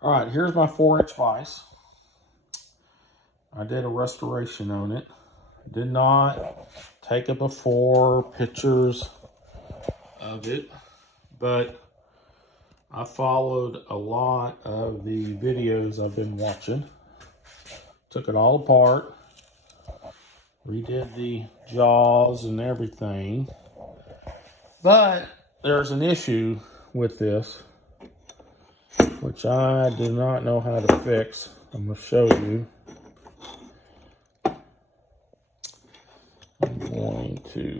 All right, here's my 4-inch vise. I did a restoration on it. Did not take a before pictures of it, but I followed a lot of the videos I've been watching. Took it all apart, redid the jaws and everything. But there's an issue with this, which I do not know how to fix. I'm going to show you. I'm going to,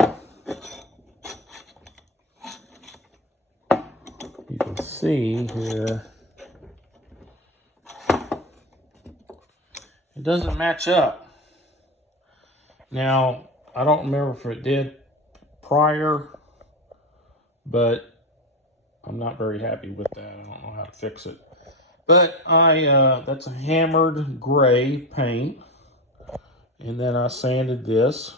you can see here, it doesn't match up. Now, I don't remember if it did prior, but I'm not very happy with that. I don't know how to fix it. But that's a hammered gray paint. And then I sanded this.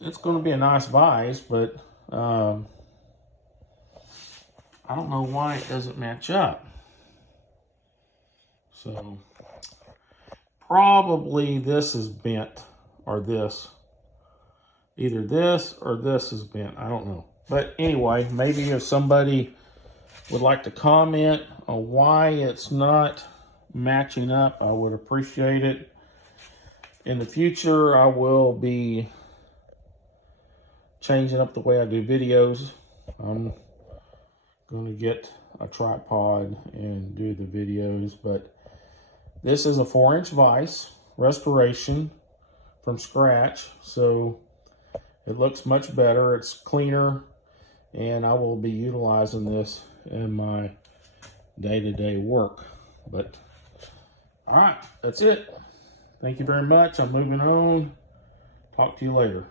It's going to be a nice vise, but I don't know why it doesn't match up. So probably this is bent, or this. Either this or this is bent. I don't know. But anyway, maybe if somebody would like to comment on why it's not matching up, I would appreciate it. In the future, I will be changing up the way I do videos. I'm going to get a tripod and do the videos, but this is a 4-inch vise restoration from scratch, so it looks much better. It's cleaner, and I will be utilizing this in my day-to-day work. But all right, that's it. Thank you very much. I'm moving on. Talk to you later.